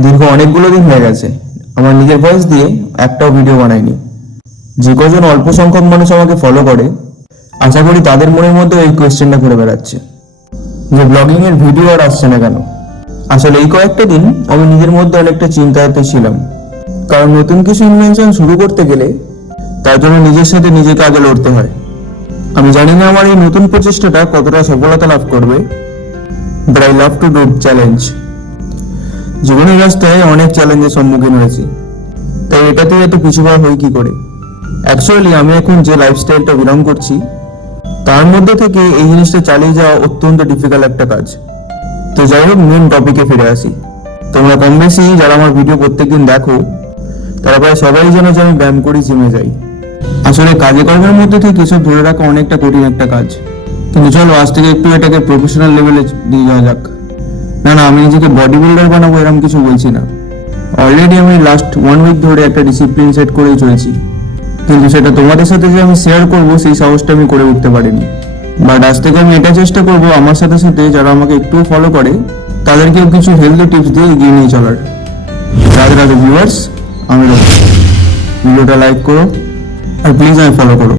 দীর্ঘ অনেকগুলো দিন হয়ে গেছে আমার নিজের ভয়েস দিয়ে একটাও ভিডিও বানাইনি। যে কজন অল্প সংখ্যক মানুষ আমাকে ফলো করে, আশা করি তাদের মনের মধ্যে এই কোয়েশ্চেনটা ঘুরে বেড়াচ্ছে যে ব্লগিং এর ভিডিও আর আসছে না কেন। আসলে এই কয়েকটা দিন আমি নিজের মধ্যে অনেকটা চিন্তাতে ছিলাম, কারণ নতুন কিছু ইনভেনশন শুরু করতে গেলে তার জন্য নিজের সাথে নিজেকে আগে লড়তে হয়। আমি জানি না আমার এই নতুন প্রচেষ্টাটা কতটা সফলতা লাভ করবে, but I love to do challenge. জীবনের রাস্তায় অনেক চ্যালেঞ্জের সম্মুখীন হয়েছি, তাই এটাতে এত পিছুপা হই কি করে। অ্যাকচুয়ালি আমি এখন যে লাইফস্টাইলটা বিলং করছি তার মধ্যে থেকে এই জিনিসটা চালিয়ে যাওয়া অত্যন্ত ডিফিকাল্ট একটা কাজ। তো যাই হোক, মেন টপিকে ফিরে আসি। তোমরা কম বেশি যারা আমার ভিডিও প্রত্যেকদিন দেখো তারা প্রায় সবাই জানো যে আমি ব্যায়াম করি, জিমে যাই। আসলে কাজে কর্মের মধ্যে থেকে এসব ধরে রাখা অনেকটা কঠিন একটা কাজ, কিন্তু চলো আজ থেকে একটু এটাকে প্রফেশনাল লেভেলে নিয়ে যাওয়া যাক। না, আমি নিজেকে বডি বিল্ডার বানাবো এরকম কিছু বলছি না। অলরেডি আমি লাস্ট 1 উইক ধরে একটা ডিসিপ্লিন সেট করেই চলছি, কিন্তু সেটা তোমাদের সাথে যে আমি শেয়ার করবো সেই সাহসটা আমি করে উঠতে পারিনি। বাট আজ থেকে আমি এটা চেষ্টা করবো আমার সাথে সাথে যারা আমাকে একটুও ফলো করে তাদেরকেও কিছু হেলদি টিপস দিয়ে এগিয়ে নিয়ে চলার। রাধে রাধে ভিউয়ার্স, আমি ভিডিওটা লাইক করো আর প্লিজ আমি ফলো করো।